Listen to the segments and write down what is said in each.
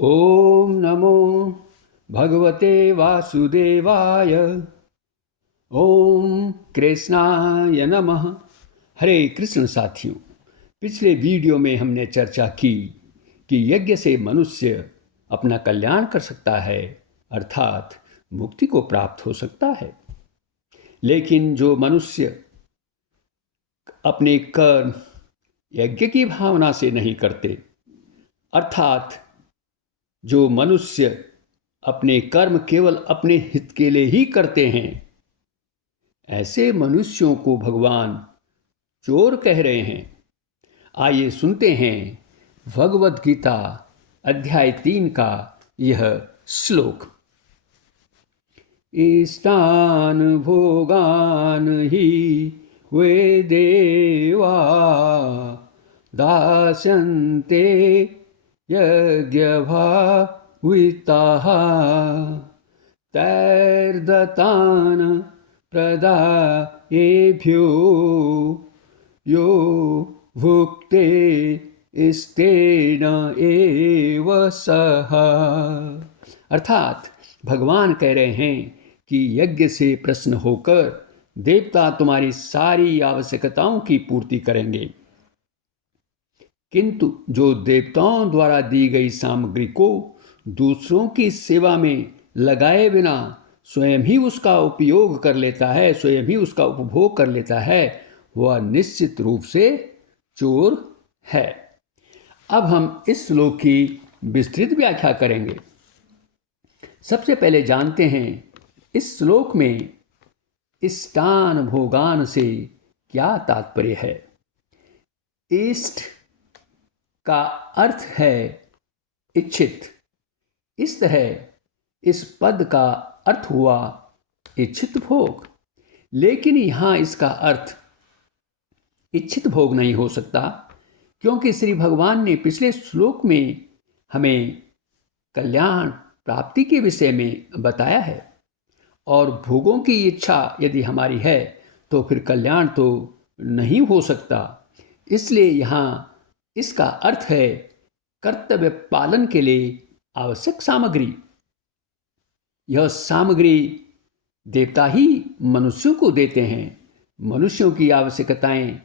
ओम नमो भगवते वासुदेवाय। ओम कृष्णाय नमः। हरे कृष्ण साथियों, पिछले वीडियो में हमने चर्चा की कि यज्ञ से मनुष्य अपना कल्याण कर सकता है, अर्थात मुक्ति को प्राप्त हो सकता है। लेकिन जो मनुष्य अपने कर्म यज्ञ की भावना से नहीं करते, अर्थात जो मनुष्य अपने कर्म केवल अपने हित के लिए ही करते हैं, ऐसे मनुष्यों को भगवान चोर कह रहे हैं। आइए सुनते हैं भगवद गीता अध्याय 3 का यह श्लोक। इष्टान भोगान ही वे देवा दास्यन्ते यज्ञभाविताः तैर्दत्तान् प्रदायेभ्यो यो भुक्ते स्तेन एव सः। अर्थात भगवान कह रहे हैं कि यज्ञ से प्रसन्न होकर देवता तुम्हारी सारी आवश्यकताओं की पूर्ति करेंगे, किंतु जो देवताओं द्वारा दी गई सामग्री को दूसरों की सेवा में लगाए बिना स्वयं ही उसका उपयोग कर लेता है, स्वयं ही उसका उपभोग कर लेता है, वह निश्चित रूप से चोर है। अब हम इस श्लोक की विस्तृत व्याख्या करेंगे। सबसे पहले जानते हैं इस श्लोक में इष्टान भोगान से क्या तात्पर्य है। इष्ट का अर्थ है इच्छित। इस तरह इस पद का अर्थ हुआ इच्छित भोग, लेकिन यहाँ इसका अर्थ इच्छित भोग नहीं हो सकता, क्योंकि श्री भगवान ने पिछले श्लोक में हमें कल्याण प्राप्ति के विषय में बताया है, और भोगों की इच्छा यदि हमारी है तो फिर कल्याण तो नहीं हो सकता। इसलिए यहाँ इसका अर्थ है कर्तव्य पालन के लिए आवश्यक सामग्री। यह सामग्री देवता ही मनुष्यों को देते हैं। मनुष्यों की आवश्यकताएं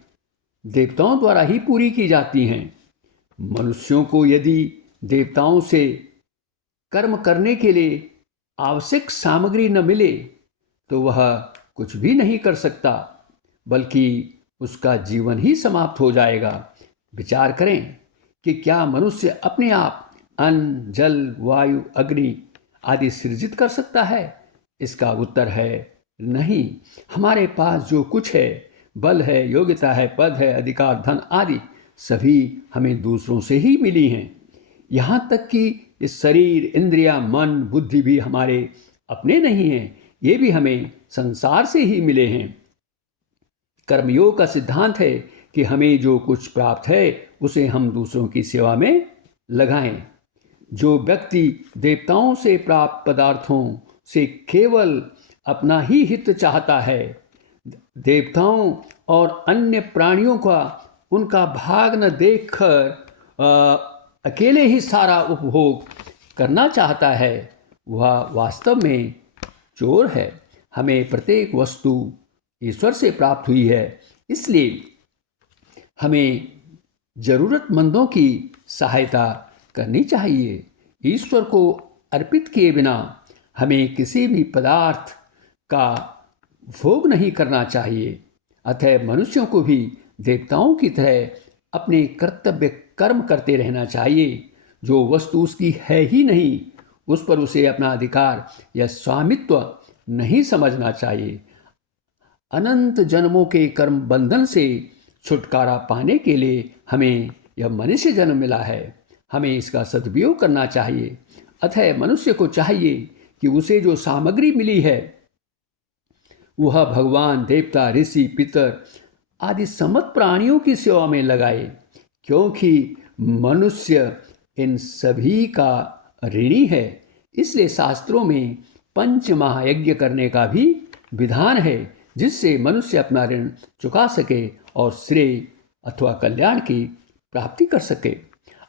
देवताओं द्वारा ही पूरी की जाती हैं। मनुष्यों को यदि देवताओं से कर्म करने के लिए आवश्यक सामग्री न मिले तो वह कुछ भी नहीं कर सकता, बल्कि उसका जीवन ही समाप्त हो जाएगा। विचार करें कि क्या मनुष्य अपने आप अन्न, जल, वायु, अग्नि आदि सृजित कर सकता है? इसका उत्तर है नहीं। हमारे पास जो कुछ है, बल है, योग्यता है, पद है, अधिकार, धन आदि सभी हमें दूसरों से ही मिली हैं। यहाँ तक कि इस शरीर, इंद्रिया, मन, बुद्धि भी हमारे अपने नहीं हैं, ये भी हमें संसार से ही मिले हैं। कर्मयोग का सिद्धांत है कि हमें जो कुछ प्राप्त है उसे हम दूसरों की सेवा में लगाएं। जो व्यक्ति देवताओं से प्राप्त पदार्थों से केवल अपना ही हित चाहता है, देवताओं और अन्य प्राणियों का उनका भाग न देखकर अकेले ही सारा उपभोग करना चाहता है, वह वास्तव में चोर है। हमें प्रत्येक वस्तु ईश्वर से प्राप्त हुई है, इसलिए हमें जरूरतमंदों की सहायता करनी चाहिए। ईश्वर को अर्पित किए बिना हमें किसी भी पदार्थ का भोग नहीं करना चाहिए। अतः मनुष्यों को भी देवताओं की तरह अपने कर्तव्य कर्म करते रहना चाहिए। जो वस्तु उसकी है ही नहीं, उस पर उसे अपना अधिकार या स्वामित्व नहीं समझना चाहिए। अनंत जन्मों के कर्म बंधन से छुटकारा पाने के लिए हमें यह मनुष्य जन्म मिला है। हमें इसका सदुपयोग करना चाहिए। अतः मनुष्य को चाहिए कि उसे जो सामग्री मिली है वह भगवान, देवता, ऋषि, पितर आदि समस्त प्राणियों की सेवा में लगाए, क्योंकि मनुष्य इन सभी का ऋणी है। इसलिए शास्त्रों में पंच महायज्ञ करने का भी विधान है, जिससे मनुष्य अपना ऋण चुका सके और श्रेय अथवा कल्याण की प्राप्ति कर सके।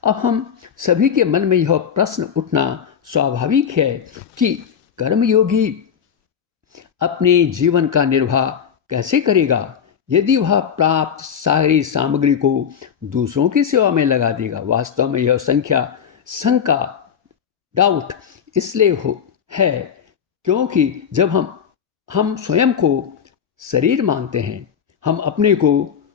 अब हम सभी के मन में यह प्रश्न उठना स्वाभाविक है कि कर्मयोगी अपने जीवन का निर्वाह कैसे करेगा यदि वह प्राप्त सारी सामग्री को दूसरों की सेवा में लगा देगा। वास्तव में यह शंका डाउट इसलिए है क्योंकि जब हम स्वयं को शरीर मानते हैं, हम अपने को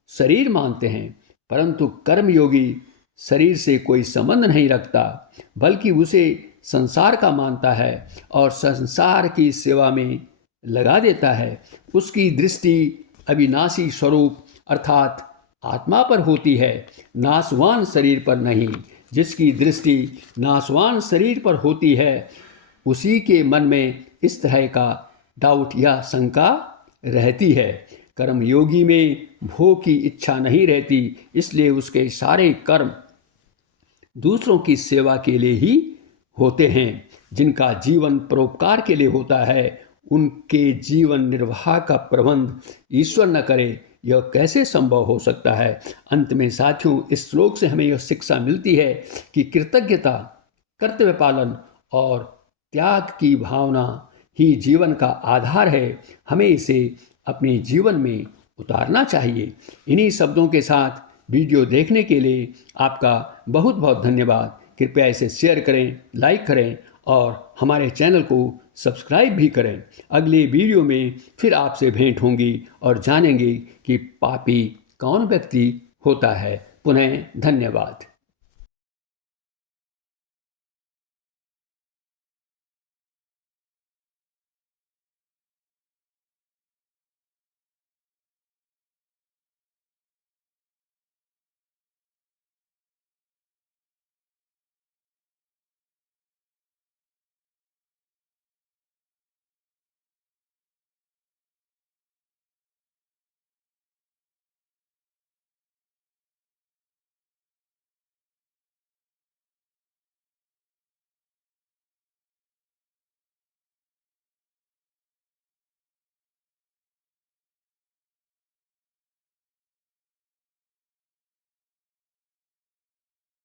शरीर मानते हैं, परंतु कर्मयोगी शरीर से कोई संबंध नहीं रखता बल्कि उसे संसार का मानता है और संसार की सेवा में लगा देता है। उसकी दृष्टि अविनाशी स्वरूप अर्थात आत्मा पर होती है, नाशवान शरीर पर नहीं। जिसकी दृष्टि नाशवान शरीर पर होती है उसी के मन में इस तरह का डाउट या शंका रहती है। कर्मयोगी में भोग की इच्छा नहीं रहती, इसलिए उसके सारे कर्म दूसरों की सेवा के लिए ही होते हैं। जिनका जीवन परोपकार के लिए होता है उनके जीवन निर्वाह का प्रबंध ईश्वर न करे, यह कैसे संभव हो सकता है। अंत में साथियों, इस श्लोक से हमें यह शिक्षा मिलती है कि कृतज्ञता, कर्तव्य पालन और त्याग की भावना ही जीवन का आधार है। हमें इसे अपने जीवन में उतारना चाहिए। इन्हीं शब्दों के साथ वीडियो देखने के लिए आपका बहुत बहुत धन्यवाद। कृपया इसे शेयर करें, लाइक करें और हमारे चैनल को सब्सक्राइब भी करें। अगले वीडियो में फिर आपसे भेंट होंगी और जानेंगे कि पापी कौन व्यक्ति होता है। पुनः धन्यवाद।